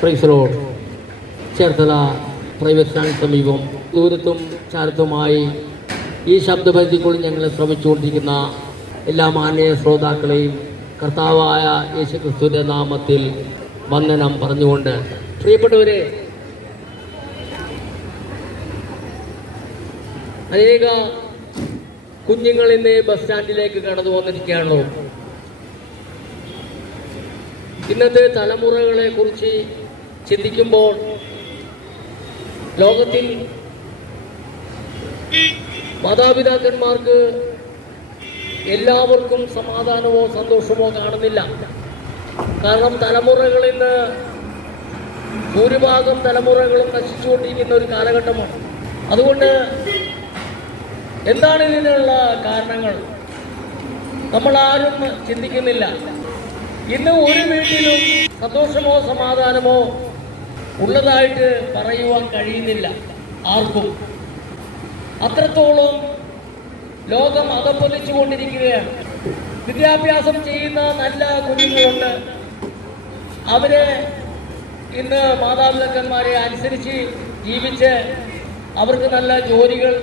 Price lord. Cherthala private stand സമീപം ദൂരത്തും ചാരത്തുമായി ഈ ശബ്ദപരിധിക്കുള്ളിൽ ഞങ്ങളെ ശ്രമിച്ചുകൊണ്ടിരിക്കുന്ന എല്ലാ മാന്യ ശ്രോതാക്കളെയും കർത്താവായ യേശുക്രിസ്തുവിന്റെ നാമത്തിൽ വന്ദനം പറഞ്ഞുകൊണ്ട്, പ്രിയപ്പെട്ടവരെ, അനേക കുഞ്ഞുങ്ങൾ ഇന്ന് ബസ് സ്റ്റാൻഡിലേക്ക് കടന്നു വന്നിരിക്കുകയാണല്ലോ. ഇന്നത്തെ തലമുറകളെ കുറിച്ച് ചിന്തിക്കുമ്പോൾ ലോകത്തിൽ മാതാപിതാക്കന്മാർക്ക് എല്ലാവർക്കും സമാധാനമോ സന്തോഷമോ കാണുന്നില്ല. കാരണം തലമുറകളിൽ നിന്ന് ഭൂരിഭാഗം തലമുറകളും നശിച്ചുകൊണ്ടിരിക്കുന്ന ഒരു കാലഘട്ടമാണ്. അതുകൊണ്ട് എന്താണ് ഇതിനുള്ള കാരണങ്ങൾ നമ്മൾ ആരും ചിന്തിക്കുന്നില്ല. ഇന്ന് ഒരു വീട്ടിലും സന്തോഷമോ സമാധാനമോ ഉള്ളതായിട്ട് പറയുവാൻ കഴിയുന്നില്ല ആർക്കും. അത്രത്തോളം ലോകം അധപ്പതിച്ചു കൊണ്ടിരിക്കുകയാണ്. വിദ്യാഭ്യാസം ചെയ്യുന്ന നല്ല കുഞ്ഞുങ്ങളുണ്ട്. അവരെ ഇന്ന് മാതാപിതാക്കന്മാരെ അനുസരിച്ച് ജീവിച്ച് അവർക്ക് നല്ല ജോലികൾ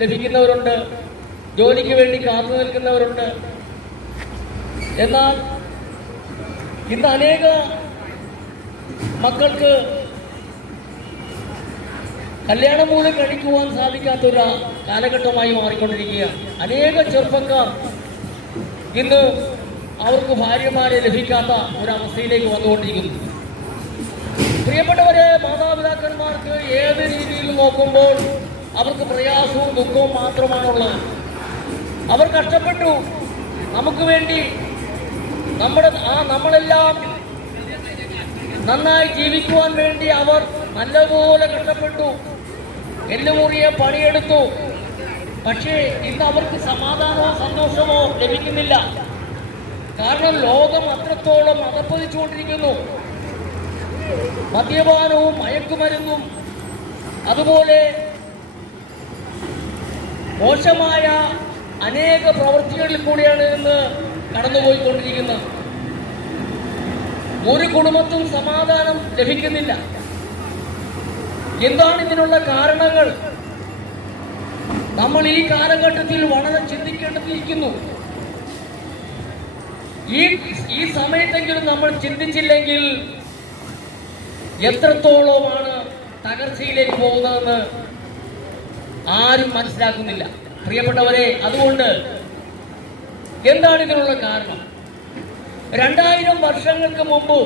ലഭിക്കുന്നവരുണ്ട്, ജോലിക്ക് വേണ്ടി കാത്തു നിൽക്കുന്നവരുണ്ട്. എന്നാൽ ഇന്ന് അനേക മക്കൾക്ക് കല്യാണം പോലും കഴിക്കുവാൻ സാധിക്കാത്തൊരു കാലഘട്ടമായി മാറിക്കൊണ്ടിരിക്കുകയാണ്. അനേക ചെറുപ്പക്കാർ ഇന്ന് അവർക്ക് ഭാര്യമാരെ ലഭിക്കാത്ത ഒരവസ്ഥയിലേക്ക് വന്നുകൊണ്ടിരിക്കുന്നു. പ്രിയപ്പെട്ടവരെ, മാതാപിതാക്കന്മാർക്ക് ഏത് രീതിയിൽ നോക്കുമ്പോൾ അവർക്ക് പ്രയാസവും ദുഃഖവും മാത്രമാണുള്ളത്. അവർ കഷ്ടപ്പെട്ടു, നമുക്ക് വേണ്ടി നമ്മളെല്ലാം നന്നായി ജീവിക്കുവാൻ വേണ്ടി അവർ നല്ലപോലെ കഷ്ടപ്പെട്ടു, എല്ലുമുറിയെ പണിയെടുത്തു. പക്ഷേ ഇന്ന് അവർക്ക് സമാധാനമോ സന്തോഷമോ ലഭിക്കുന്നില്ല. കാരണം ലോകം അത്രത്തോളം അധപ്പതിച്ചുകൊണ്ടിരിക്കുന്നു. മദ്യപാനവും മയക്കുമരുന്നും അതുപോലെ മോശമായ അനേക പ്രവൃത്തികളിൽ കൂടിയാണ് ഇന്ന് കടന്നുപോയിക്കൊണ്ടിരിക്കുന്നത്. ഒരു കുടുംബത്തും സമാധാനം ലഭിക്കുന്നില്ല. എന്താണ് ഇതിനുള്ള കാരണങ്ങൾ? നമ്മൾ ഈ കാലഘട്ടത്തിൽ വളരെ ചിന്തിക്കേണ്ടതിരിക്കുന്നു. ഈ സമയത്തെങ്കിലും നമ്മൾ ചിന്തിച്ചില്ലെങ്കിൽ എത്രത്തോളമാണ് തകർച്ചയിലേക്ക് പോകുന്നതെന്ന് ആരും മനസ്സിലാക്കുന്നില്ല. പ്രിയപ്പെട്ടവരെ, അതുകൊണ്ട് എന്താണ് ഇതിനുള്ള കാരണം? 2000 വർഷങ്ങൾക്ക് മുമ്പ്